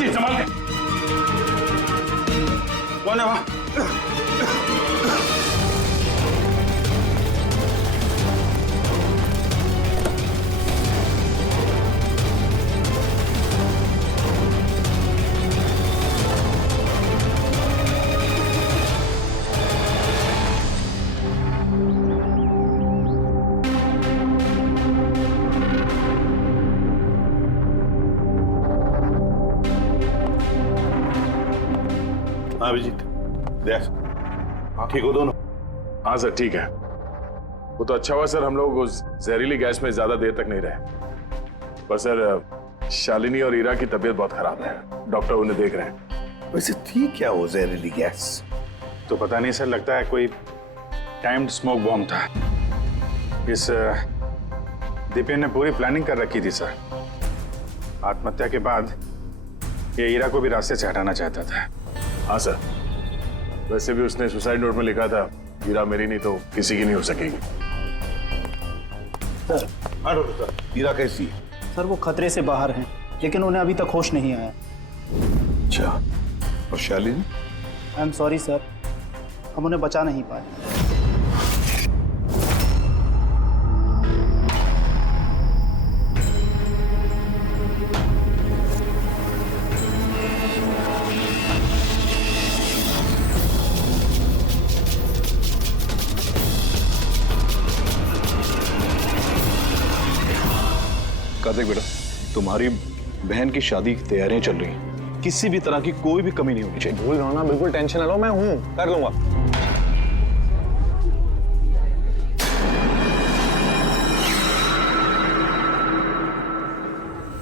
बच्ची संभाल के। कौन है वहां? अभिजीत, देख, ठीक हो दोनों? हाँ सर ठीक है। वो तो अच्छा हुआ सर हम लोग उस जहरीली गैस में ज्यादा देर तक नहीं रहे। पर सर शालिनी और ईरा की तबीयत बहुत खराब है, डॉक्टर उन्हें देख रहे हैं। वैसे थी क्या वो जहरीली गैस? तो पता नहीं सर, लगता है कोई टाइम्ड स्मोक बॉम्ब था। इस दीपेन ने पूरी प्लानिंग कर रखी थी सर। आत्महत्या के बाद ये ईरा को भी रास्ते से हटाना चाहता था। हाँ सर, वैसे भी उसने सुसाइड नोट में लिखा था हीरा मेरी नहीं तो किसी की नहीं हो सकेगी। हाँ डॉक्टर साहब, हीरा कैसी है? सर वो खतरे से बाहर हैं, लेकिन उन्हें अभी तक होश नहीं आया। अच्छा, और Shalini? I am sorry sir, हम उन्हें बचा नहीं पाए। कार्तिक बेटा, तुम्हारी बहन की शादी की तैयारियां चल रही हैं। किसी भी तरह की कोई भी कमी नहीं होनी चाहिए। भूल रहा हूं ना, बिल्कुल टेंशन ना लो, मैं हूं, कर लूंगा।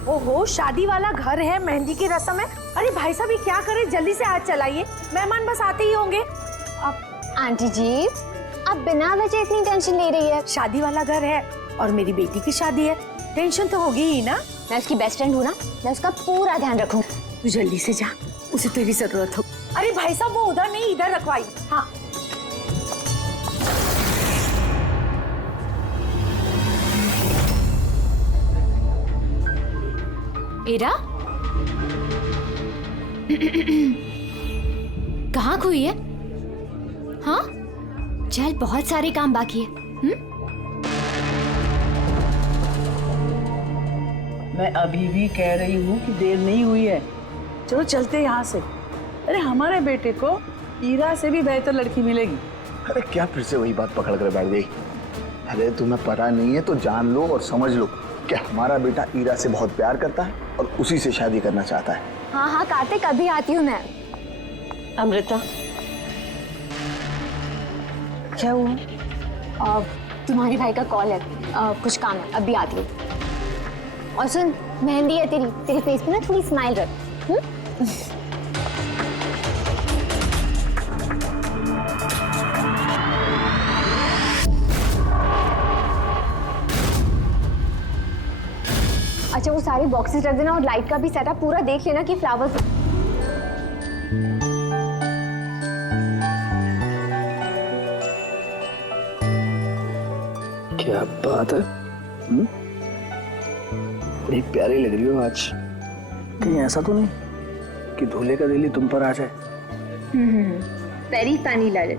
ओहो, शादी वाला घर है, मेहंदी की रस्म है। अरे भाई साहब, ये क्या करें, जल्दी से हाथ चलाइए, मेहमान बस आते ही होंगे। अब आंटी जी, आप बिना वजह इतनी टेंशन ले रही है? शादी वाला घर है और मेरी बेटी की शादी है, टेंशन तो होगी ही ना। मैं उसकी बेस्ट फ्रेंड हूँ ना, मैं उसका पूरा ध्यान रखूंगी। तू जल्दी से जा, उसे तेरी जरूरत हो। अरे भाई साहब, वो उधर नहीं इधर रखवाई। हाँ ईरा कहाँ खोई है? हाँ चल, बहुत सारे काम बाकी है। मैं अभी भी कह रही हूँ कि देर नहीं हुई है, चलो चलते यहाँ से। अरे हमारे बेटे को ईरा से भी बेहतर लड़की मिलेगी। अरे क्या फिर से वही बात पकड़ कर बैठ गई? अरे तुम्हें पता नहीं है तो जान लो और समझ लो कि हमारा बेटा ईरा से बहुत प्यार करता है और उसी से शादी करना चाहता है। हाँ हाँ कार्तिक, अभी आती हूँ मैं। अमृता, क्या हुआ? तुम्हारे भाई का कॉल है, कुछ काम है, अभी आती हूँ। और सुन, मेहंदी है तेरे फेस पे ना, थोड़ी स्माइल रख। अच्छा, वो सारे बॉक्सेस रख देना और लाइट का भी सेटअप पूरा देख लेना कि फ्लावर्स। क्या बात है, बड़ी प्यारी लग रही हो आज। कहीं ऐसा तो नहीं कि दूल्हे का दिल ही तुम पर आ जाए? Very funny Lalit.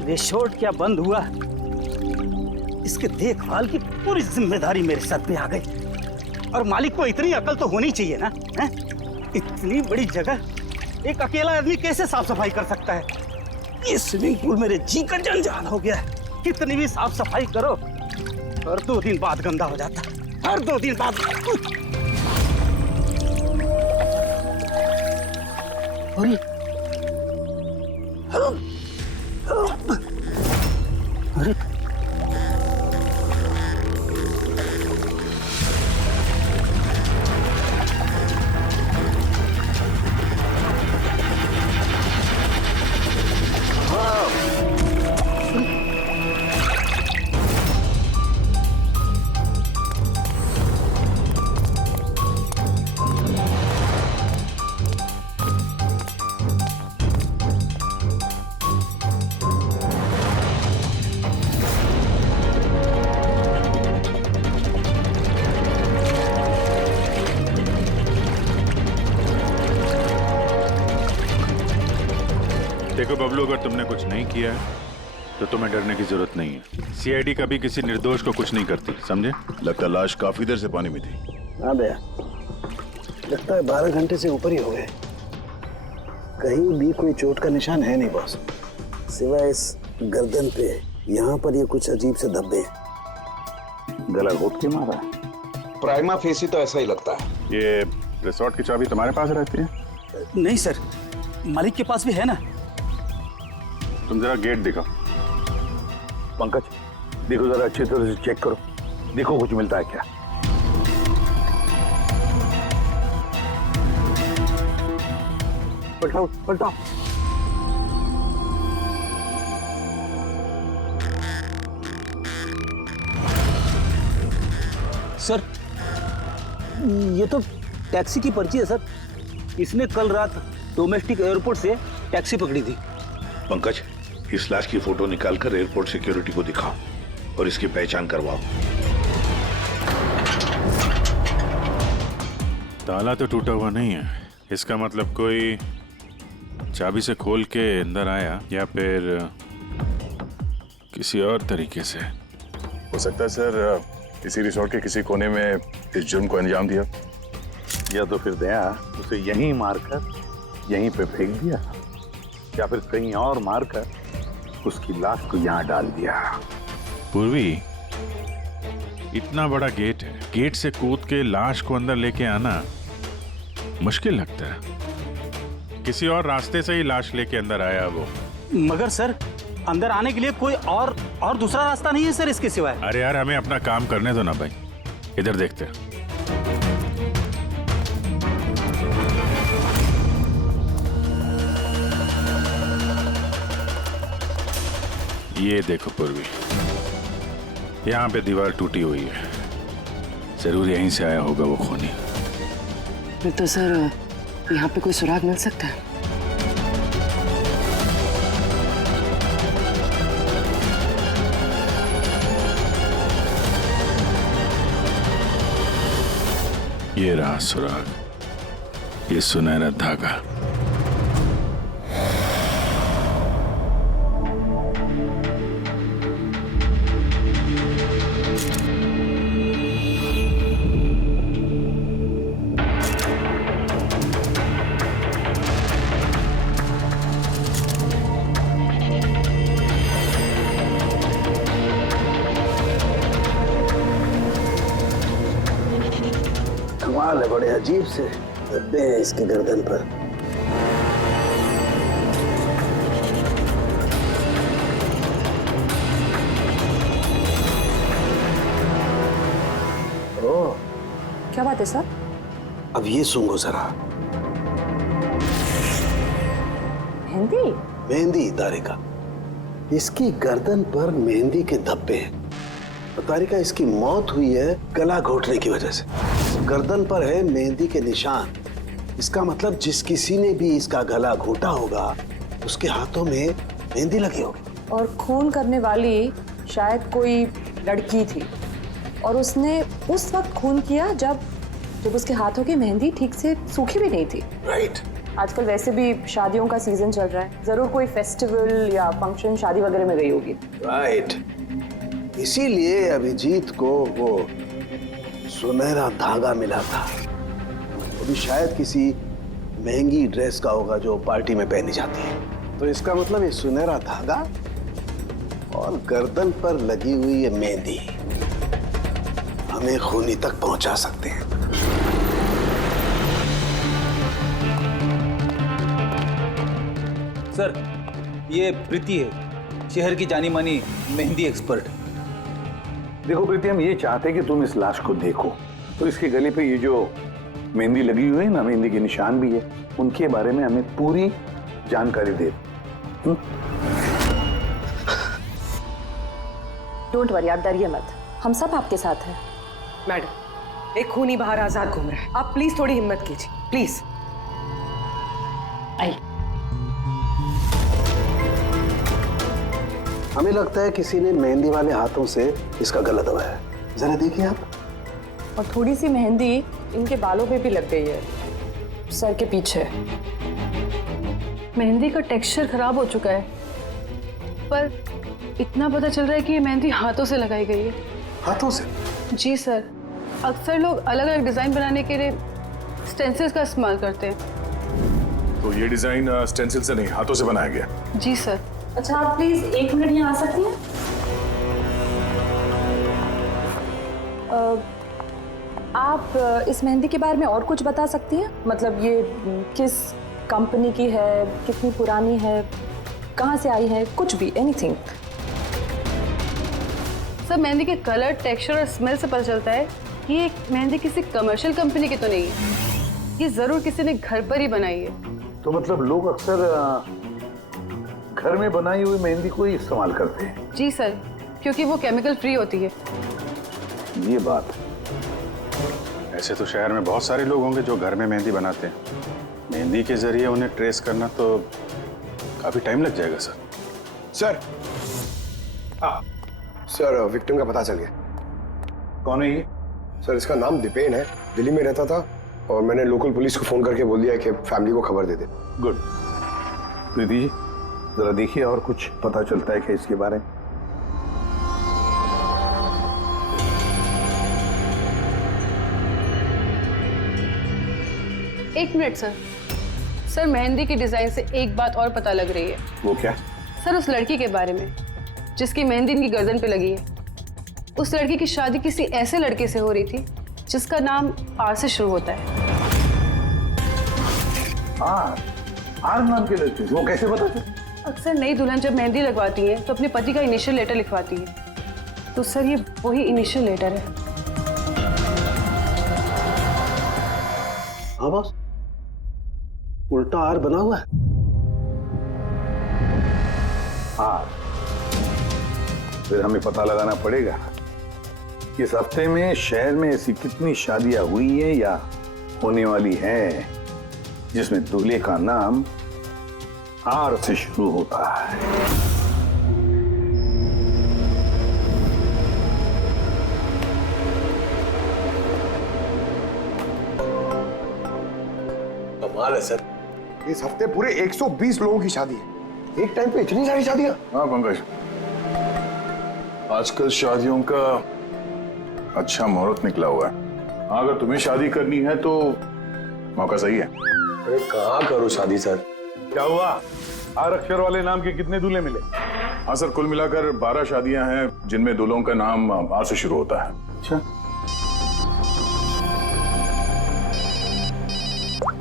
रिसोर्ट क्या बंद हुआ, इसके देखभाल की पूरी जिम्मेदारी मेरे सर पे आ गई। और मालिक को इतनी अकल तो होनी चाहिए ना, है? इतनी बड़ी जगह एक अकेला आदमी कैसे साफ सफाई कर सकता है? ये स्विमिंग पूल मेरे जी का जंजाल हो गया है। कितनी भी साफ सफाई करो, हर 2 दिन बाद गंदा हो जाता है, हर 2 दिन बाद। अरे देखो बबलू, अगर तुमने कुछ नहीं किया है तो तुम्हें डरने की जरूरत नहीं है। सीआईडी कभी किसी निर्दोष को कुछ नहीं करती, समझे? लगता है लाश काफी देर से पानी में थी। हाँ भैया, लगता है 12 घंटे से ऊपर ही हो गए। कहीं भी कोई चोट का निशान है नहीं बॉस, सिवाय इस गर्दन पे। यहाँ पर ये कुछ अजीब से धब्बे हैं। गला घोट के मारा है। प्राइमा फेसी तो ऐसा ही लगता है। ये रिसोर्ट की चाबी तुम्हारे पास रहती है? नहीं सर, मालिक के पास भी है ना। तुम जरा गेट दिखाओ। पंकज, देखो जरा अच्छी तरह से चेक करो, देखो कुछ मिलता है क्या। पलटाओ पलटाओ। सर, ये तो टैक्सी की पर्ची है सर। इसने कल रात डोमेस्टिक एयरपोर्ट से टैक्सी पकड़ी थी। पंकज, इस लाश की फोटो निकालकर एयरपोर्ट सिक्योरिटी को दिखाओ और इसकी पहचान करवाओ। ताला तो टूटा हुआ नहीं है, इसका मतलब कोई चाबी से खोल के अंदर आया या फिर किसी और तरीके से। हो सकता है सर किसी रिसोर्ट के किसी कोने में इस जुर्म को अंजाम दिया, या तो फिर दया उसे यहीं मारकर यहीं पे फेंक दिया, या फिर कहीं और मारकर उसकी लाश को यहाँ डाल दिया। पूर्वी, इतना बड़ा गेट है, गेट से कूद के लाश को अंदर लेके आना मुश्किल लगता है। किसी और रास्ते से ही लाश लेके अंदर आया वो। मगर सर, अंदर आने के लिए कोई और दूसरा रास्ता नहीं है सर इसके सिवाय। अरे यार, हमें अपना काम करने दो ना भाई, इधर देखते हैं। ये देखो पूर्वी, यहाँ पे दीवार टूटी हुई है, जरूर यहीं से आया होगा वो खूनी। तो सर, यहाँ पे कोई सुराग मिल सकता है? ये रहा सुराग, ये सुनहरा धागा। कमाल है, बड़े अजीब से धब्बे हैं इसके गर्दन पर। ओह, क्या बात है सर? अब ये सुनो जरा। मेहंदी? मेहंदी तारिका, इसकी गर्दन पर मेहंदी के धब्बे हैं। तारिका, इसकी मौत हुई है गला घोटने की वजह से। गर्दन पर है मेहंदी के निशान। इसका मतलब जिस किसी ने भी इसका गला घोटा होगा उसके हाथों में मेहंदी लगी होगी। और खून करने वाली शायद कोई लड़की थी और उसने उस वक्त खून किया जब उसके हाथों की मेहंदी ठीक से सूखी भी नहीं थी। राइट। आजकल वैसे भी शादियों का सीजन चल रहा है, जरूर कोई फेस्टिवल या फंक्शन शादी वगैरह में गई होगी। राइट, इसीलिए अभिजीत को वो सुनहरा धागा मिला था। वो भी शायद किसी महंगी ड्रेस का होगा जो पार्टी में पहनी जाती है। तो इसका मतलब ये सुनहरा धागा और गर्दन पर लगी हुई ये मेहंदी हमें खूनी तक पहुंचा सकते हैं। सर, ये प्रीति है, शहर की जानी मानी मेहंदी एक्सपर्ट। देखो प्रीति, हम ये चाहते हैं कि तुम इस लाश को देखो, तो इसके गले पे ये जो मेहंदी लगी हुई है ना, मेहंदी के निशान भी है, उनके बारे में हमें पूरी जानकारी दे। डोंट वरी, आप डरिए मत, हम सब आपके साथ हैं। मैडम, एक खूनी बाहर आजाद घूम रहा है, आप प्लीज थोड़ी हिम्मत कीजिए, प्लीज। आई। हमें लगता है किसी ने मेहंदी वाले हाथों से इसका गला दबाया है। जरा देखिए आप। और थोड़ी सी मेहंदी इनके बालों पे भी लग गई है, सर के पीछे। मेहंदी का टेक्सचर खराब हो चुका है, पर इतना पता चल रहा है कि ये मेहंदी हाथों से लगाई गई है। हाथों से? जी सर, अक्सर लोग अलग अलग डिजाइन बनाने के लिए स्टेंसिल्स का इस्तेमाल करते हैं। तो ये डिजाइन स्टेंसिल से नहीं, हाथों से बनाया गया। जी सर। अच्छा, आप प्लीज 1 मिनट यहाँ आ सकती हैं? आप इस मेहंदी के बारे में और कुछ बता सकती हैं? मतलब ये किस कंपनी की है, कितनी पुरानी है, कहाँ से आई है, कुछ भी, एनीथिंग। सर, मेहंदी के कलर, टेक्सचर और स्मेल से पता चलता है कि ये मेहंदी किसी कमर्शियल कंपनी की तो नहीं है, ये जरूर किसी ने घर पर ही बनाई है। तो मतलब लोग अक्सर घर में बनाई हुई मेहंदी को ही इस्तेमाल करते हैं? जी सर, क्योंकि वो केमिकल फ्री होती है। ये बात। ऐसे तो शहर में बहुत सारे लोग होंगे जो घर में मेहंदी बनाते हैं। मेहंदी के जरिए उन्हें ट्रेस करना तो काफी टाइम लग जाएगा सर। सर, हाँ सर, विक्टिम का पता चल गया। कौन है ये? सर, इसका नाम दीपेन है, दिल्ली में रहता था और मैंने लोकल पुलिस को फोन करके बोल दिया कि फैमिली को खबर दे दे। गुड। प्रीति जी, जरा देखिए और कुछ पता चलता है क्या इसके बारे में? एक मिनट सर। सर, मेहंदी की डिजाइन से एक बात और पता लग रही है। वो क्या? सर, उस लड़की के बारे में जिसकी मेहंदी इनकी गर्दन पे लगी है, उस लड़की की शादी किसी ऐसे लड़के से हो रही थी जिसका नाम आर से शुरू होता है। आर नाम के लड़के? वो कैसे पता चला? अक्सर नई दुल्हन जब मेहंदी लगवाती है तो अपने पति का इनिशियल लेटर लिखवाती है, तो सर ये वही इनिशियल लेटर है। हाँ बॉस, उल्टा आर बना हुआ है। आर? फिर हमें पता लगाना पड़ेगा कि इस हफ्ते में शहर में ऐसी कितनी शादियां हुई हैं या होने वाली हैं जिसमें दूल्हे का नाम आर से शुरू होता है। कमाल है सर, इस हफ्ते पूरे 120 लोगों की शादी है। एक टाइम पे इतनी सारी शादियां? हाँ पंकज, आजकल शादियों का अच्छा मुहूर्त निकला हुआ है। हाँ, अगर तुम्हें शादी करनी है तो मौका सही है। अरे कहाँ करूँ शादी सर? क्या हुआ? आर अक्षर वाले नाम के कितने दूल्हे मिले? हाँ सर, कुल मिलाकर 12 शादियां हैं जिनमें दूल्हों का नाम आर से शुरू होता है। अच्छा।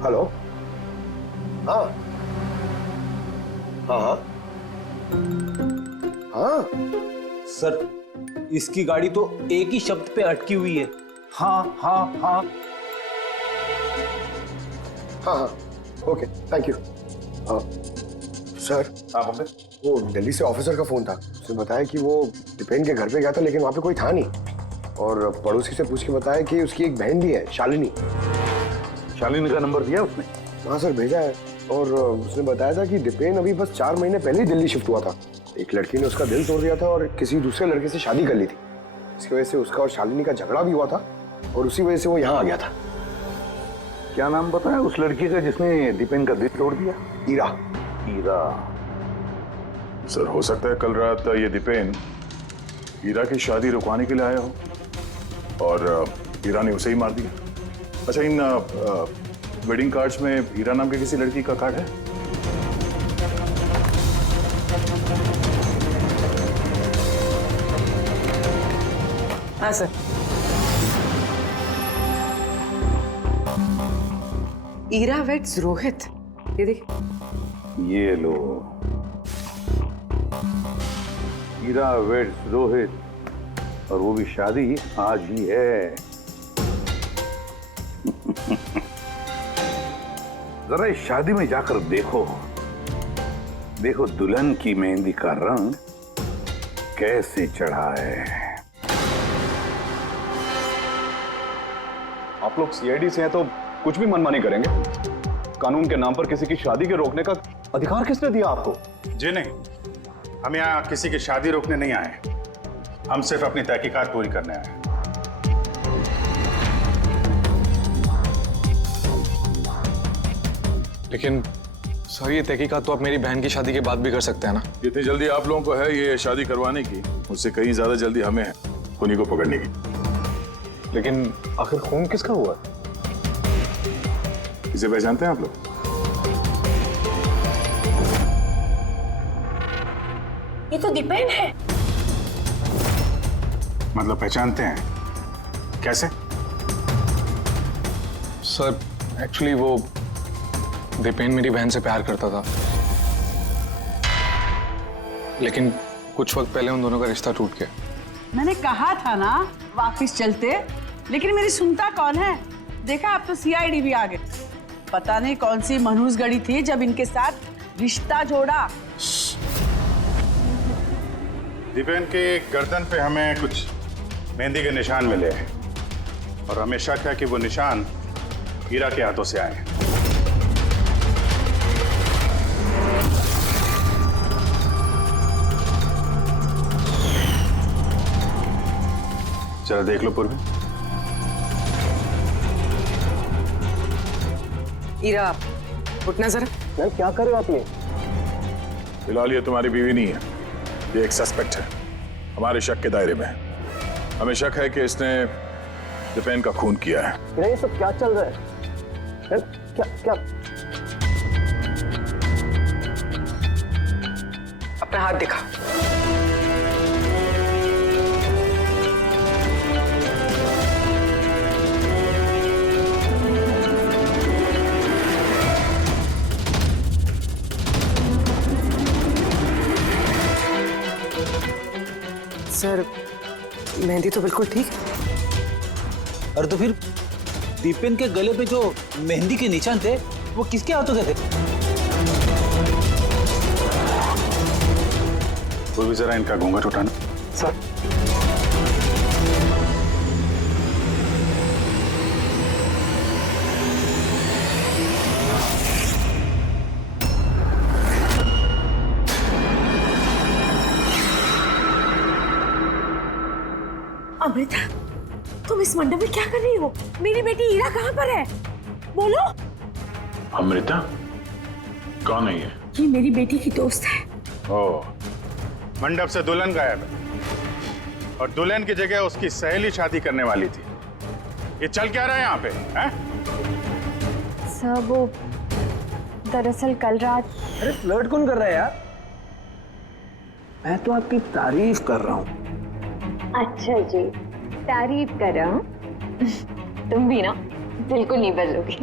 हेलो? हाँ हाँ हाँ हाँ सर, इसकी गाड़ी तो एक ही शब्द पे अटकी हुई है। हाँ हाँ हाँ हाँ हाँ, ओके, थैंक यू। सर, वो दिल्ली से ऑफिसर का फोन था, उसने बताया कि वो दीपेन के घर पे गया था लेकिन वहाँ पे कोई था नहीं, और पड़ोसी से पूछ के बताया कि उसकी एक बहन भी है, शालिनी। शालिनी का नंबर दिया उसने? हाँ सर, भेजा है, और उसने बताया था कि दीपेन अभी बस 4 महीने पहले ही दिल्ली शिफ्ट हुआ था। एक लड़की ने उसका दिल तोड़ दिया था और किसी दूसरे लड़के से शादी कर ली थी। इसकी वजह से उसका और शालिनी का झगड़ा भी हुआ था और उसी वजह से वो यहाँ आ गया था। क्या नाम बताया उस लड़की का जिसने दीपेन का दिल तोड़ दिया? ईरा। ईरा? सर, हो सकता है कल रात ये दीपेन हीरा की शादी रुकवाने के लिए आया हो और हीरा ने उसे ही मार दिया। अच्छा, इन वेडिंग कार्ड्स में हीरा नाम की किसी लड़की का कार्ड है? हाँ सर। ईरा वेट्स रोहित, ये देखिए। ये लो, ईरा वेड्स रोहित, और वो भी शादी आज ही है। जरा इस शादी में जाकर देखो, देखो दुल्हन की मेहंदी का रंग कैसे चढ़ा है। आप लोग सीआईडी से हैं तो कुछ भी मनमानी करेंगे? कानून के नाम पर किसी की शादी के रोकने का अधिकार किसने दिया आपको? जी नहीं, हम यहाँ किसी की शादी रोकने नहीं आए, हम सिर्फ अपनी तहकीकात पूरी करने आए हैं। लेकिन सर ये तहकीकात तो आप मेरी बहन की शादी के बाद भी कर सकते हैं ना? जितनी जल्दी आप लोगों को है ये शादी करवाने की, उससे कहीं ज्यादा जल्दी हमें है खूनी को पकड़ने की। लेकिन आखिर खून किसका हुआ? इसे पहचानते हैं आप लोग? ये तो दीपेन है। मतलब पहचानते हैं? कैसे? सर एक्चुअली वो दीपेन मेरी बहन से प्यार करता था, लेकिन कुछ वक्त पहले उन दोनों का रिश्ता टूट गया। मैंने कहा था ना वापस चलते, लेकिन मेरी सुनता कौन है। देखा अब तो सीआईडी भी आ गए। पता नहीं कौन सी मनहूस गड़ी थी जब इनके साथ रिश्ता जोड़ा। दीपेन के गर्दन पे हमें कुछ मेहंदी के निशान मिले हैं और हमें शक है कि वो निशान हीरा के हाथों से आए हैं। जरा देख लो पूर्वी। हीरा उठना जरा। मैम क्या कर रहे हो आप ये? फिलहाल ये तुम्हारी बीवी नहीं है, ये एक सस्पेक्ट है, हमारे शक के दायरे में है। हमें शक है कि इसने दीपेन का खून किया है। ये सब क्या चल रहा है? क्या क्या? अपना हाथ दिखा। सर मेहंदी तो बिल्कुल ठीक है। अरे तो फिर दीपेन के गले पे जो मेहंदी के निशान थे वो किसके हाथों के थे? पूर्वी जरा इनका घूंघट उठाना। सर अमृता, तुम इस मंडप में क्या कर रही हो? मेरी बेटी हीरा कहाँ पर है? बोलो। अमृता कौन है ये? ये मेरी बेटी की दोस्त है। ओह, मंडप से दुल्हन गायब है और दुल्हन की जगह उसकी सहेली शादी करने वाली थी। ये चल क्या रहा है यहाँ पे? हैं? सर वो दरअसल कल रात। अरे फ्लर्ट कौन कर रहा है यार? मैं तो आपकी तारीफ कर रहा हूँ। अच्छा जी, तारीफ कर रहा हूँ। तुम भी ना बिल्कुल नहीं बदलोगी।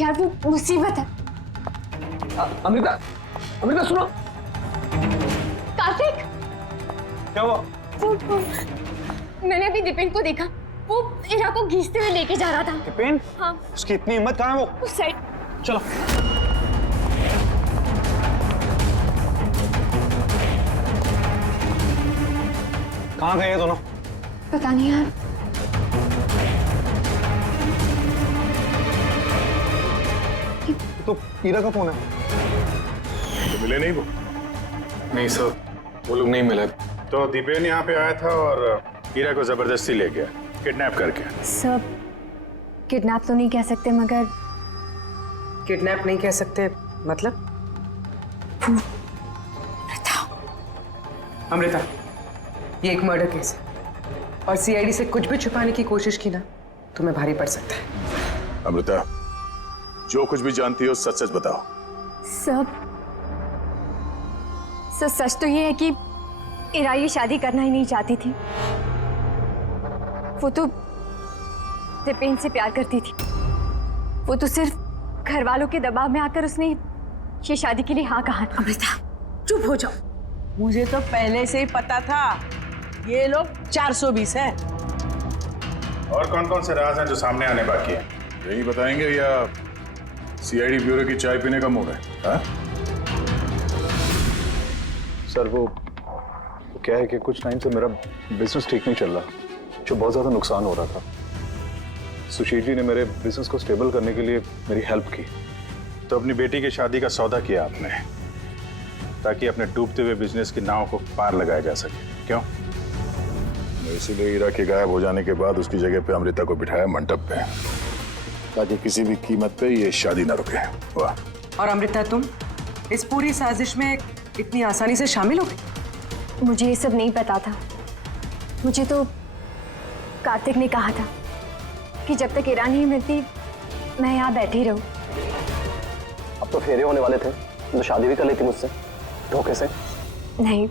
यार वो मुसीबत है। अमृता, अमृता सुनो। कार्तिक, क्या हुआ? मैंने अभी दीपेन को देखा, वो हीरा को घींचते हुए लेके जा रहा था। दीपेन? हाँ। उसकी इतनी हिम्मत कहाँ है वो? उस साइड। चलो। कहाँ गए ये दोनों? पता नहीं यार। तो हीरा का फोन है। तो मिले नहीं वो? नहीं सर, वो लोग नहीं मिले। तो दीपेन यहाँ पे आया था और हीरा को जबरदस्ती ले गया, किडनैप करके। सब किडनैप तो नहीं कह सकते, मगर किडनैप नहीं कह सकते मतलब? अमृता, ये एक मर्डर केस है और सीआईडी से कुछ भी छुपाने की कोशिश की ना, तुम्हें भारी पड़ सकता है। अमृता, जो कुछ भी जानती हो सच सच बताओ। सब सच तो ये है कि हीरा ये शादी करना ही नहीं चाहती थी। वो तो दीपेन से प्यार करती थी। वो तो सिर्फ घर वालों के दबाव में आकर उसने ये शादी के लिए हाँ कहा। अमृता चुप हो जाओ। मुझे तो पहले से ही पता था ये लोग 420 है। और कौन कौन से राज हैं जो सामने आने बाकी हैं? यही बताएंगे या सीआईडी ब्यूरो की चाय पीने का मूड है? हाँ? सर वो क्या है कि कुछ टाइम से मेरा बिजनेस ठीक नहीं चल रहा, जो बहुत ज़्यादा नुकसान हो रहा था। सुशील जी ने मेरे बिजनेस को स्टेबल करने के लिए मेरी हेल्प की। तो अपनी बेटी की शादी का सौदा किया आपने ताकि अपने डूबते हुए बिजनेस की नाव को पार लगाया जा सके, क्यों? इसीलिए हीरा के गायब हो जाने के बाद उसकी जगह पे अमृता को बिठाया मंडप पे, ताकि किसी भी कीमत पे ये शादी ना रुके। वाह। और अमृता, तुम इस पूरी साजिश में इतनी आसानी से शामिल हो गई? मुझे ये सब नहीं पता था। मुझे तो कार्तिक ने कहा था कि जब तक ईरा नहीं मिलती मैं यहाँ बैठी रहूं। अब तो फेरे होने वाले थे, तो शादी भी कर लेती मुझसे धोखे से। नहीं,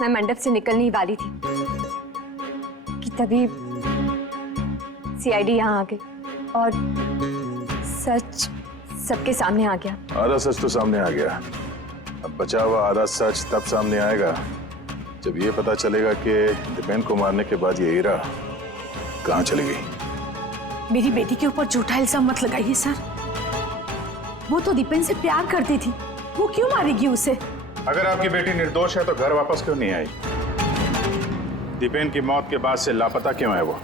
मैं मंडप से निकलने ही वाली थी कि तभी सीआईडी यहाँ आ गई और सच सबके सामने आ गया। आधा सच तो सामने आ गया, अब बचा हुआ आधा सच तब सामने आएगा जब ये पता चलेगा कि दीपेन को मारने के बाद ये हीरा कहाँ चली गई। मेरी बेटी के ऊपर झूठा इल्जाम मत लगाइए सर। वो तो दीपेन से प्यार करती थी, वो क्यों मारेगी उसे? अगर आपकी बेटी निर्दोष है तो घर वापस क्यों नहीं आई? दीपेन की मौत के बाद से लापता क्यों है वो?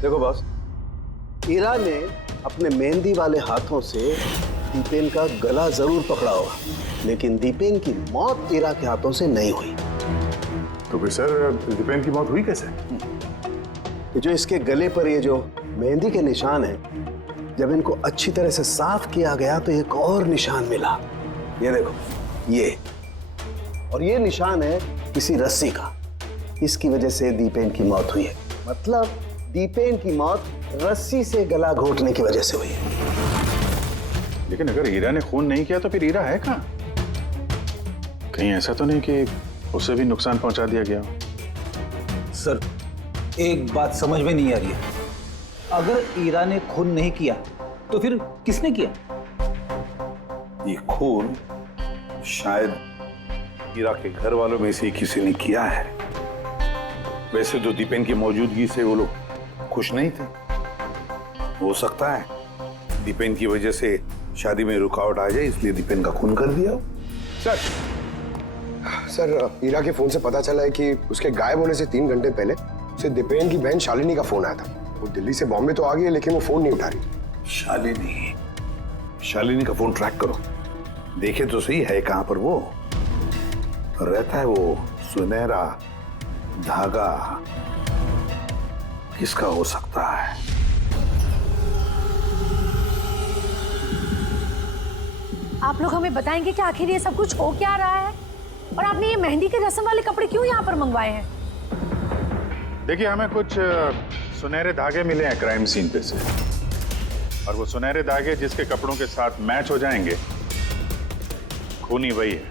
देखो बॉस, ईरा ने अपने मेहंदी वाले हाथों से दीपेन का गला जरूर पकड़ा होगा, लेकिन दीपेन की मौत ईरा के हाथों से नहीं हुई। तो फिर सर दीपेन की मौत हुई कैसे? ये जो इसके गले पर ये जो मेहंदी के निशान हैं, जब इनको अच्छी तरह से साफ किया गया तो एक और निशान मिला। ये देखो, ये और ये निशान है किसी रस्सी का। इसकी वजह से दीपेन की मौत हुई है। मतलब दीपेन की मौत रस्सी से गला घोटने की वजह से हुई है। लेकिन अगर हीरा ने खून नहीं किया तो फिर हीरा है कहाँ? कहीं ऐसा तो नहीं कि उसे भी नुकसान पहुंचा दिया गया? सर, एक बात समझ में नहीं आ रही है। अगर ईरा ने खून नहीं किया तो फिर किसने किया? ये खून शायद हीरा के घर वालों में से किसी ने किया है। वैसे तो दीपेन की मौजूदगी से वो लोग खुश नहीं थे। हो सकता है दीपेन की वजह से शादी में रुकावट आ जाए, इसलिए दीपेन का खून कर दिया। सर, ईरा के फोन से पता चला है कि उसके गायब होने से 3 घंटे पहले उसे दीपेन की बहन शालिनी का फोन आया था। वो दिल्ली से बॉम्बे तो आ गई है, लेकिन वो फोन नहीं उठा रही। शालिनी का फोन ट्रैक करो, देखे तो सही है कहां पर वो रहता है। वो सुनहरा धागा किसका हो सकता है? आप लोग हमें बताएंगे कि आखिर ये सब कुछ हो क्या रहा है, और आपने ये मेहंदी के रस्म वाले कपड़े क्यों यहाँ पर मंगवाए हैं? देखिए, हमें कुछ सुनहरे धागे मिले हैं क्राइम सीन पे से, और वो सुनहरे धागे जिसके कपड़ों के साथ मैच हो जाएंगे, खूनी वही है।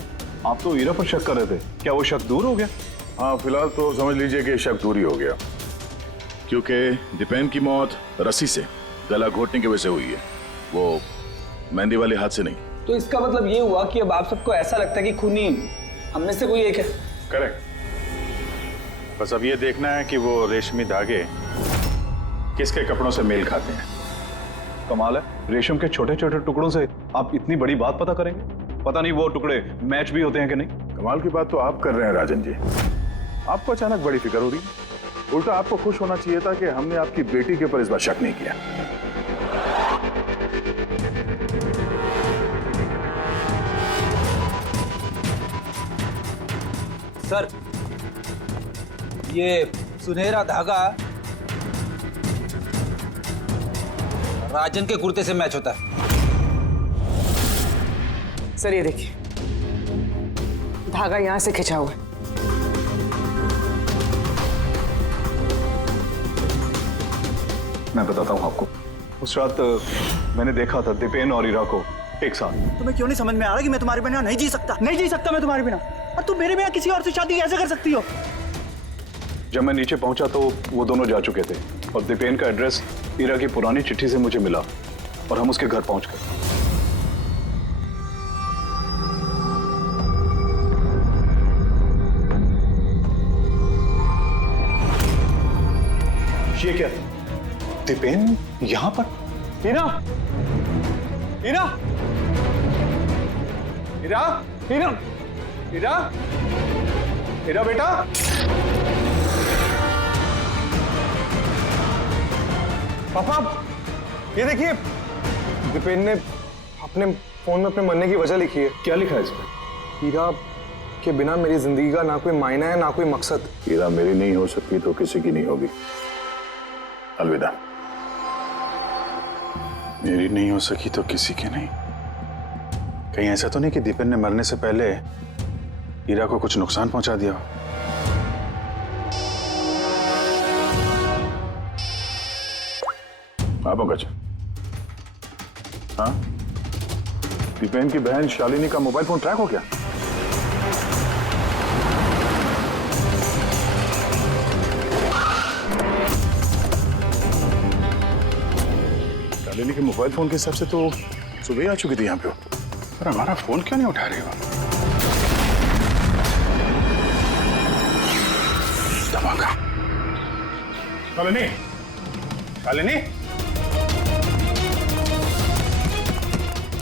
आप तो ईरा पर शक कर रहे थे, क्या वो शक दूर हो गया? हाँ, फिलहाल तो समझ लीजिए कि शक दूर ही हो गया, क्योंकि दीपेन की मौत रस्सी से गला घोटने की वजह से हुई है, वो मेहंदी वाले हाथ से नहीं। तो इसका मतलब ये हुआ कि अब आप सबको ऐसा लगता है कि खूनी हम में से कोई एक है? करेक्ट। बस अब ये देखना है कि वो रेशमी धागे किसके कपड़ों से मेल खाते हैं। कमाल है, रेशम के छोटे छोटे टुकड़ों से आप इतनी बड़ी बात पता करेंगे? पता नहीं वो टुकड़े मैच भी होते हैं कि नहीं। कमाल की बात तो आप कर रहे हैं राजन जी। आपको अचानक बड़ी फिक्र हो रही है। उल्टा आपको खुश होना चाहिए था कि हमने आपकी बेटी के ऊपर इस बार शक नहीं किया। सर, ये सुनहरा धागा राजन के कुर्ते से मैच होता है। सर, ये देखिए, धागा यहां से खिंचा हुआ है। मैं बताता हूँ आपको। उस रात मैंने देखा था दीपेन और ईरा को एक साथ। तुम्हें क्यों नहीं समझ में आ रहा कि मैं तुम्हारे बिना नहीं जी सकता? नहीं जी सकता मैं तुम्हारे बिना। और तुम मेरे बिना किसी और से शादी कैसे कर सकती हो? जब मैं नीचे पहुंचा तो वो दोनों जा चुके थे और दीपेन का एड्रेस ईरा की पुरानी चिट्ठी से मुझे मिला और हम उसके घर पहुंच गए। ये क्या? दीपेन यहां पर? हीरा, हीरा, हीरा, हीरा, हीरा, हीरा बेटा। पापा, ये देखिए, दीपेन ने अपने फोन में अपने मरने की वजह लिखी है। क्या लिखा है इसमें? हीरा के बिना मेरी जिंदगी का ना कोई मायना है ना कोई मकसद। हीरा मेरी नहीं हो सकती तो किसी की नहीं होगी। अलविदा। मेरी नहीं हो सकी तो किसी की नहीं। कहीं ऐसा तो नहीं कि दीपेन ने मरने से पहले हीरा को कुछ नुकसान पहुंचा दिया हो? हाँ पंकज। हाँ, दीपेन की बहन शालिनी का मोबाइल फोन ट्रैक हो गया? शालिनी के मोबाइल फोन के हिसाब से तो सुबह ही आ चुकी थी यहाँ पे। पर हमारा फोन क्यों नहीं उठा रही हो? धमाका। शालिनी, शालिनी,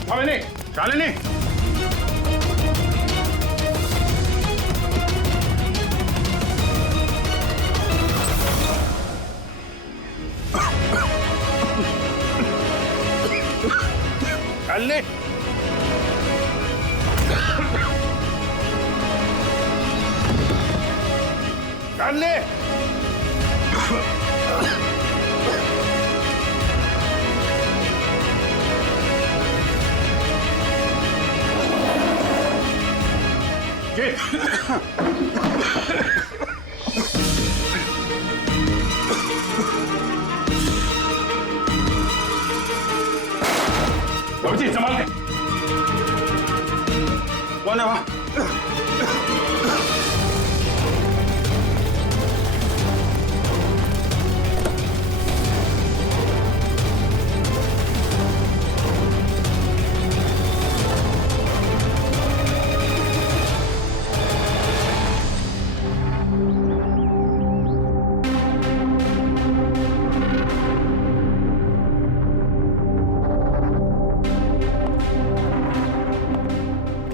शालिनी, शालिनी। शालिनी, शालिनी। बाबूजी संभाल के। कौन है वहां?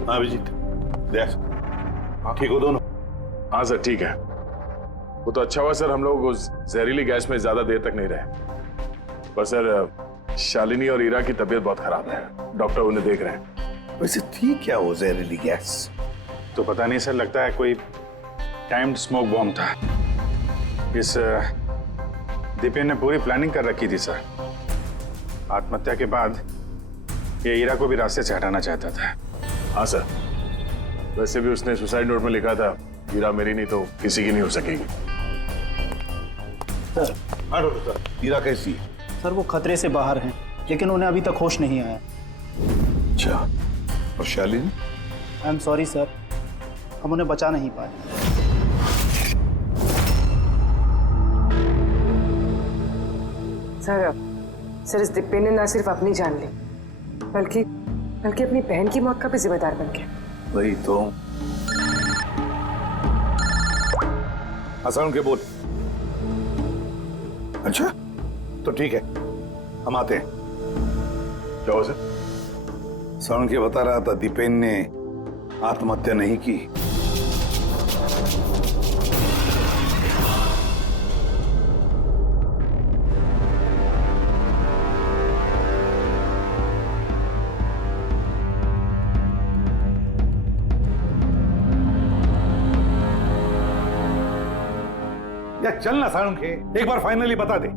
हाँ अभिजीत, देख ठीक हो दोनों? हाँ सर ठीक है। वो तो अच्छा हुआ सर हम लोग उस जहरीली गैस में ज्यादा देर तक नहीं रहे। पर सर शालिनी और ईरा की तबीयत बहुत खराब है, डॉक्टर उन्हें देख रहे हैं। वैसे थी क्या वो जहरीली गैस? तो पता नहीं सर, लगता है कोई टाइम्ड स्मोक बॉम्ब था। इस दीपेन ने पूरी प्लानिंग कर रखी थी सर। आत्महत्या के बाद ये ईरा को भी रास्ते से हटाना चाहता था। हाँ सर, वैसे भी उसने सुसाइड नोट में लिखा था हीरा मेरी नहीं तो किसी की नहीं हो सकेगी। सर हीरा कैसी है? सर वो खतरे से बाहर हैं, लेकिन उन्हें अभी तक होश नहीं आया। अच्छा, और Shalini? I am sorry sir, हम उन्हें बचा नहीं पाए। सर इस दीपेन ने ना सिर्फ अपनी जान ली बल्कि अपनी बहन की मौत का भी जिम्मेदार बन गया। वही तो। हसन के बोल। अच्छा तो ठीक है, हम आते हैं। क्या हुआ सर? सरण के बता रहा था दीपेन ने आत्महत्या नहीं की। या चल ना सारुण के, एक बार फाइनली बता दे,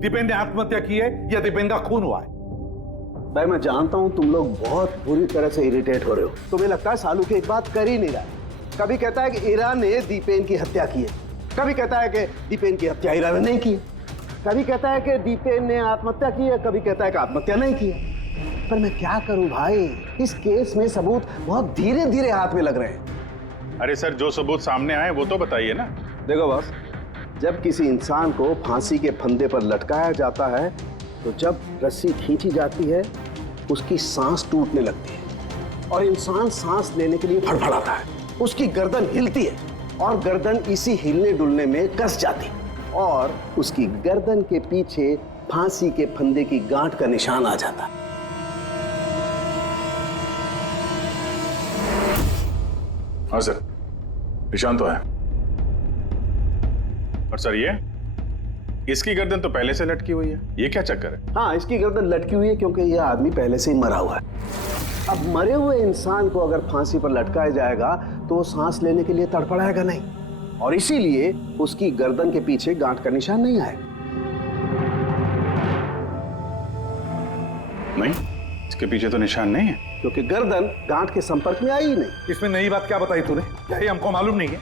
दीपेन ने आत्महत्या की है या दीपेन का खून हुआ है? भाई मैं जानता हूं तुम लोग बहुत बुरी तरह से इरिटेट हो रहे हो। तुम्हें लगता है सालू की एक बात कर ही नहीं रहा है। कभी कहता है कि ईरा ने दीपेन की हत्या की है, कभी कहता है कि दीपेन की हत्या ईरा ने नहीं की है। कभी कहता है कि दीपेन ने आत्महत्या की है, कभी कहता है कि आत्महत्या नहीं की है। पर मैं क्या करूं भाई, इस केस में सबूत बहुत धीरे धीरे हाथ में लग रहे हैं। अरे सर, जो सबूत सामने आए वो तो बताइए ना। देखो बॉस, जब किसी इंसान को फांसी के फंदे पर लटकाया जाता है तो जब रस्सी खींची जाती है उसकी सांस टूटने लगती है और इंसान सांस लेने के लिए फड़फड़ाता है। उसकी गर्दन हिलती है और गर्दन इसी हिलने डुलने में कस जाती है और उसकी गर्दन के पीछे फांसी के फंदे की गांठ का निशान आ जाता है। हाँ सर, निशान तो है। और सर, ये इसकी गर्दन तो पहले से लटकी हुई है, ये क्या चक्कर है? हाँ, इसकी गर्दन लटकी हुई है क्योंकि यह आदमी पहले से ही मरा हुआ है। अब मरे हुए इंसान को अगर फांसी पर लटकाया जाएगा तो वो सांस लेने के लिए तड़फड़ाएगा नहीं और इसीलिए उसकी गर्दन के पीछे गांठ का निशान नहीं आएगा। नहीं, इसके पीछे तो निशान नहीं है क्योंकि गर्दन गांठ के संपर्क में आई ही नहीं। इसमें नई बात क्या बताई तूने? क्या ये हमको मालूम नहीं है?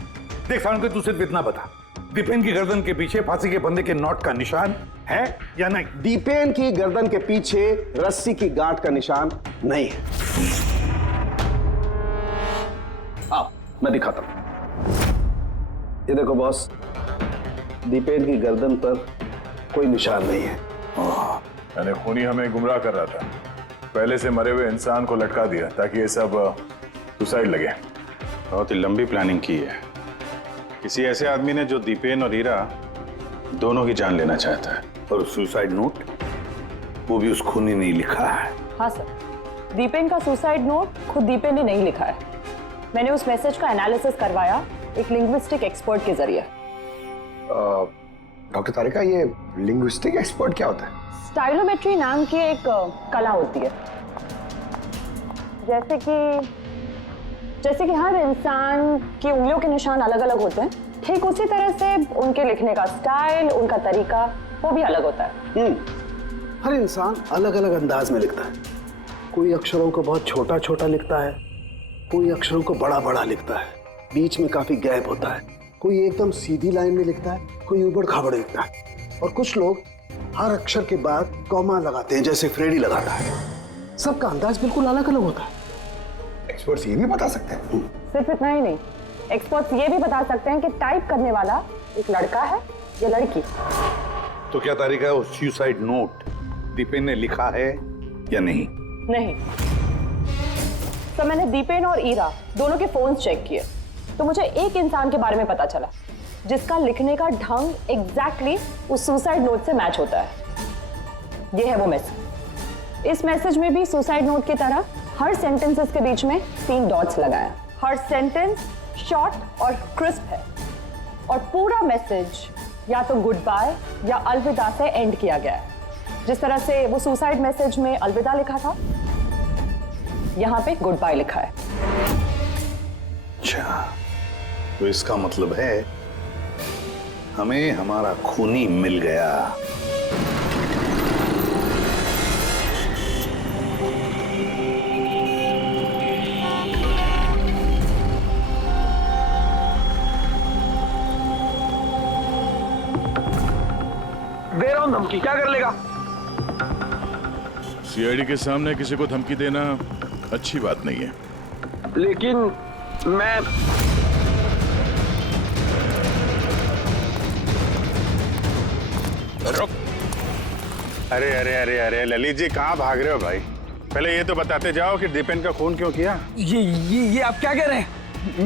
देख सावन के तू सिर्फ इतना बता, दीपेन की गर्दन के पीछे फांसी के फंदे के नॉट का निशान है या नहीं? दीपेन की गर्दन के पीछे रस्सी की गांठ का निशान नहीं है। आओ मैं दिखाता हूं। ये देखो बॉस, दीपेन की गर्दन पर कोई निशान नहीं है। यानी खूनी हमें गुमराह कर रहा था, पहले से मरे हुए इंसान को लटका दिया ताकि ये सब सुसाइड लगे। बहुत ही लंबी प्लानिंग की है। किसी ऐसे आदमी ने जो दीपेन और हीरा दोनों की जान लेना चाहता है। और सुसाइड नोट वो भी उस खूनी ने लिखा है। हाँ सर, दीपेन का सुसाइड नोट खुद दीपेन ने नहीं लिखा है। मैंने उस मैसेज का एनालिसिस करवाया एक लिंग्विस्टिक एक्सपर्ट के जरिए। डॉक्टर तारिका, ये लिंग्विस्टिक एक्सपर्ट क्या होता है? स्टाइलोमेट्री नाम की एक कला होती है। जैसे कि हर इंसान की उंगलियों के निशान अलग अलग होते हैं, ठीक उसी तरह से उनके लिखने का स्टाइल, उनका तरीका वो भी अलग होता है। हर इंसान अलग अलग अंदाज में लिखता है। कोई अक्षरों को बहुत छोटा छोटा लिखता है, कोई अक्षरों को बड़ा बड़ा लिखता है, बीच में काफी गैप होता है। कोई एकदम सीधी लाइन में लिखता है, कोई ऊबड़ खाबड़ लिखता है और कुछ लोग हर अक्षर के बाद कॉमा लगाते हैं जैसे फ्रेडी लगाता है। सबका अंदाज बिल्कुल अलग अलग होता है। एक्सपर्ट्स ये भी बता सकते हैं? सिर्फ इतना ही नहीं, एक्सपर्ट्स ये भी बता सकते हैं कि टाइप करने वाला एक लड़का है या लड़की। तो क्या तारीख है वो सुसाइड नोट दीपेन ने लिखा है या नहीं? नहीं। तो मैंने दीपेन और ईरा दोनों के फोन चेक किए तो मुझे एक इंसान के बारे में पता चला जिसका लिखने का ढंग एग्जैक्टली उस सुसाइड नोट से मैच होता है। ये है वो मैसेज। इस मैसेज में भी सुसाइड नोट की तरह हर सेंटेंसेस के बीच में 3 डॉट्स लगाए। हर सेंटेंस शॉर्ट और क्रिस्प है और पूरा मैसेज या तो गुड बाय या अलविदा से एंड किया गया है। जिस तरह से वो सुसाइड मैसेज में अलविदा लिखा था, यहां पे गुड बाय लिखा है। अच्छा, तो इसका मतलब है हमें हमारा खूनी मिल गया। दे रहा हूं धमकी, क्या कर लेगा? सीआईडी के सामने किसी को धमकी देना अच्छी बात नहीं है। लेकिन मैं रुक। अरे अरे अरे अरे ललित जी, कहाँ भाग रहे हो भाई? पहले ये तो बताते जाओ कि दीपेन का खून क्यों किया? ये आप क्या कह रहे हैं?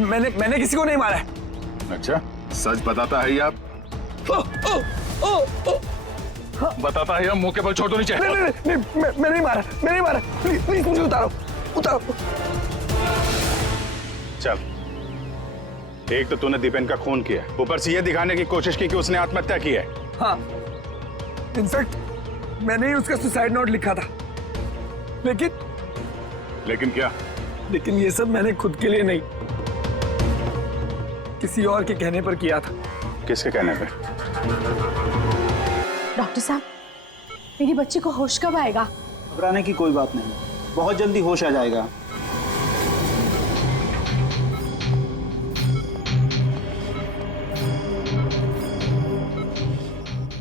मैंने किसी को नहीं मारा है। अच्छा, सच बताता है आप? बताता है, मुंह के बल छोड़ दो नीचे। नहीं, मैं नहीं मारा, प्लीज मुझे उतारो। चल, एक तो तूने दीपेन का खून किया, ऊपर से ये दिखाने की कोशिश की कि उसने आत्महत्या की है। हाँ, इनफैक्ट मैंने ही उसका सुसाइड नोट लिखा था। लेकिन क्या? लेकिन ये सब मैंने खुद के लिए नहीं, किसी और के कहने पर किया था। किसके कहने पे? डॉक्टर साहब, मेरी बच्ची को होश कब आएगा? घबराने की कोई बात नहीं, बहुत जल्दी होश आ जाएगा।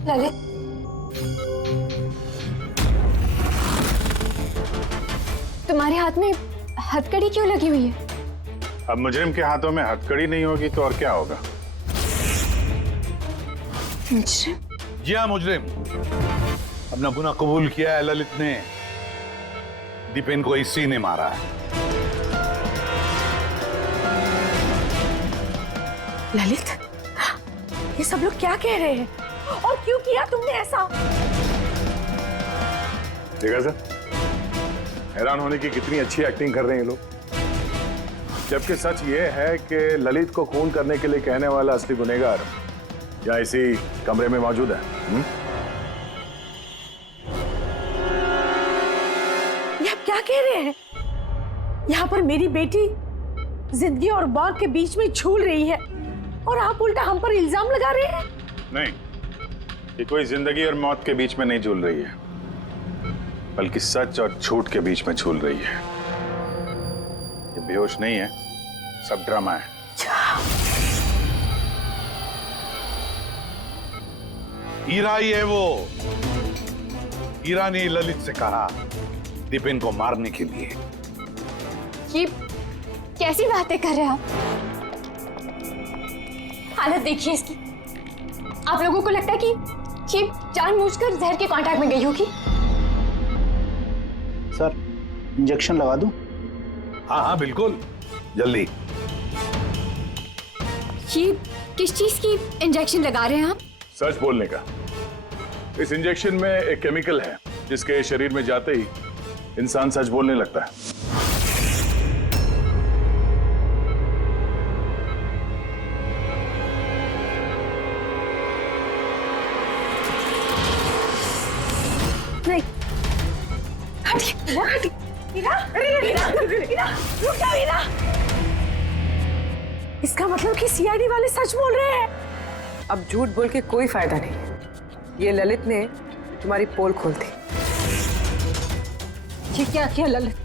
ललित, तुम्हारे हाथ में हथकड़ी क्यों लगी हुई है? अब मुजरिम के हाथों में हथकड़ी नहीं होगी तो और क्या होगा? मुजरिम? जी हाँ, मुजरिम। अपना गुनाह कबूल किया है ललित ने। दीपेन को इसी ने मारा है। ललित, ये सब लोग क्या कह रहे हैं और क्यों किया तुमने ऐसा? देखा सर, हैरान होने की कितनी अच्छी एक्टिंग कर रहे हैं ये लोग। जबकि सच ये है कि ललित को खून करने के लिए कहने वाला असली गुनहगार या इसी कमरे में मौजूद है। ये आप क्या कह रहे हैं? यहाँ पर मेरी बेटी जिंदगी और मौत के बीच में झूल रही है और आप उल्टा हम पर इल्जाम लगा रहे हैं। नहीं, ये कोई जिंदगी और मौत के बीच में नहीं झूल रही है, बल्कि सच और झूठ के बीच में झूल रही है। ये बेहोश नहीं है, सब ड्रामा है। हीरा ही है वो। हीरा ने ललित से कहा दीपेन को मारने के लिए। ये कैसी बातें कर रहे हैं आप? हालत देखिए इसकी। आप लोगों को लगता है कि ये जानबूझकर जहर के कांटेक्ट में गई होगी? सर, इंजेक्शन लगा दूं? हाँ हाँ बिल्कुल, जल्दी। ये किस चीज की इंजेक्शन लगा रहे हैं आप? सच बोलने का। इस इंजेक्शन में एक केमिकल है जिसके शरीर में जाते ही इंसान सच बोलने लगता है। नहीं, हटिए, हटिए। हीरा, हीरा, हीरा, रुक जाओ हीरा। इसका मतलब कि सीआईडी वाले सच बोल रहे हैं। अब झूठ बोल के कोई फायदा नहीं। ये ललित ने तुम्हारी पोल खोल दी। ये क्या किया ललित?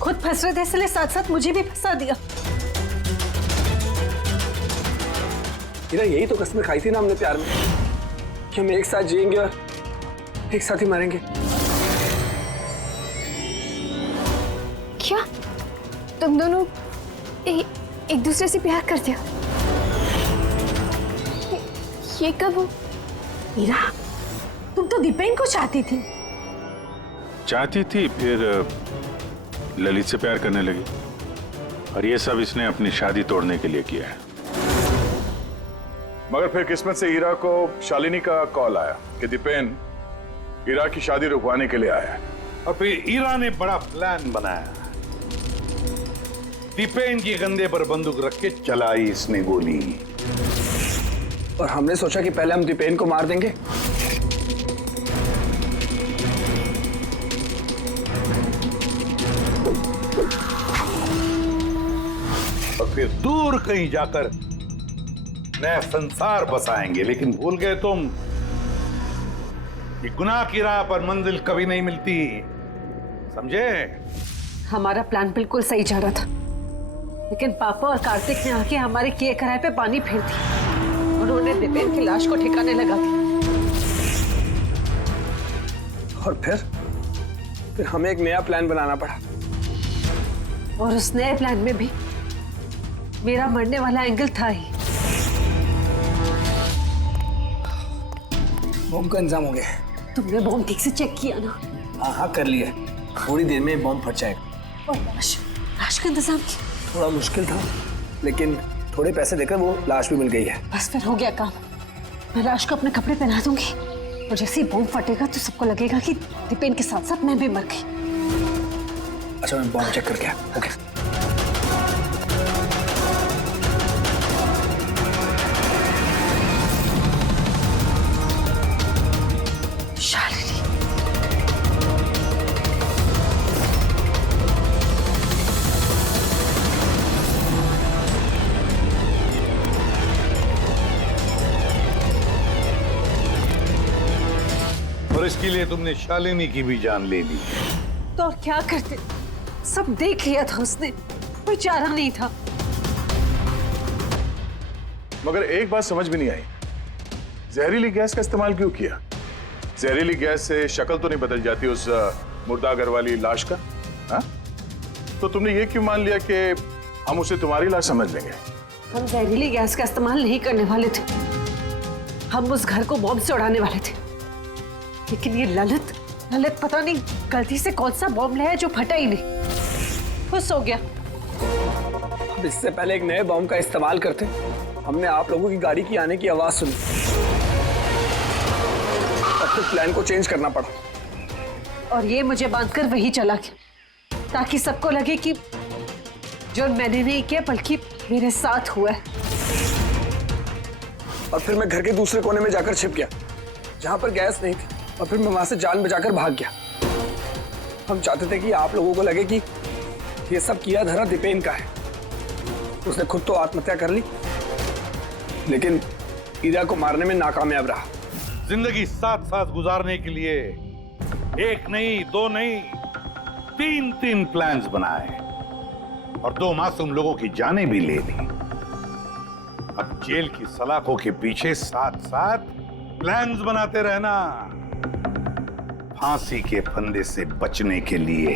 खुद फंस रहे थे इसलिए साथ साथ मुझे भी फंसा दिया। यही तो कसमें खाई थी ना हमने प्यार में कि हम एक साथ जिएंगे और एक साथ ही मरेंगे। क्या तुम दोनों एक दूसरे से प्यार करते हो? ये कब हो? हीरा, तुम तो दीपेन को चाहती थी। चाहती थी, फिर ललित से प्यार करने लगी। और ये सब इसने अपनी शादी तोड़ने के लिए किया है। मगर फिर किस्मत से हीरा को शालिनी का कॉल आया कि दीपेन हीरा की शादी रुकवाने के लिए आया है। और फिर हीरा ने बड़ा प्लान बनाया। दीपेन के कंधे पर बंदूक रख के चलाई इसने गोली। और हमने सोचा कि पहले हम दीपेन को मार देंगे। और फिर दूर कहीं जाकर नया संसार बसाएंगे। लेकिन भूल गए तुम कि गुनाह की राह पर मंजिल कभी नहीं मिलती, समझे? हमारा प्लान बिल्कुल सही जा रहा था, लेकिन पापा और कार्तिक ने आके हमारे किए कराए पे पानी फेर दिया। उन्होंने दीपेन की लाश को ठिकाने लगा दी। और फिर हमें एक नया प्लान बनाना पड़ा। और उस नए प्लान में भी मेरा मरने वाला एंगल था ही। बॉम्ब का इंतजाम हो गया। तुमने बॉम्ब ठीक से चेक किया ना? हाँ कर लिया। थोड़ी देर में बॉम्ब फट जाएगा। और लाश का इंतजाम किया? थोड़ा मुश्किल था, लेकिन थोड़े पैसे देकर वो लाश भी मिल गई है। बस फिर हो गया काम। मैं लाश को अपने कपड़े पहना दूंगी और जैसे ही बॉम्ब फटेगा तो सबको लगेगा कि दीपेन के साथ साथ मैं भी मर गई। अच्छा, मैं बॉम्ब चेक करके आया। ओके। और इसके लिए तुमने शालिनी की भी जान ले ली। तो और क्या करते? सब देख लिया था उसने, कोई चारा नहीं था। मगर एक बात समझ में नहीं आई, जहरीली गैस का इस्तेमाल क्यों किया? जहरीली गैस से शक्ल तो नहीं बदल जाती उस मुर्दा घर वाली लाश का? हाँ? तो तुमने ये क्यों मान लिया कि हम उसे तुम्हारी लाश समझ लेंगे? हम जहरीली गैस का इस्तेमाल नहीं करने वाले थे, हम उस घर को बॉम्ब से उड़ाने वाले थे। लेकिन ये ललित पता नहीं गलती से कौन सा बॉम्ब लाया जो फटा ही नहीं, खुश हो गया। अब इससे पहले एक नए बॉम्ब का इस्तेमाल करते, हमने आप लोगों की गाड़ी की आने की आवाज सुनी और फिर प्लान को चेंज करना पड़ा। और ये मुझे बांधकर वही चला गया ताकि सबको लगे कि जो मैंने नहीं किया बल्कि मेरे साथ हुआ है। और फिर मैं घर के दूसरे कोने में जाकर छिप गया जहां पर गैस नहीं थी, और फिर मैं वहां से जान बचाकर भाग गया। हम चाहते थे कि आप लोगों को लगे कि ये सब किया धरा दीपेन का है। उसने खुद तो आत्महत्या कर ली, लेकिन ईरा को मारने में नाकामयाब रहा। जिंदगी साथ साथ गुजारने के लिए एक नहीं, दो नहीं, तीन प्लान्स बनाए और 2 मासूम लोगों की जानें भी ले ली। अब जेल की सलाखों के पीछे साथ साथ प्लान्स बनाते रहना, फांसी के फंदे से बचने के लिए।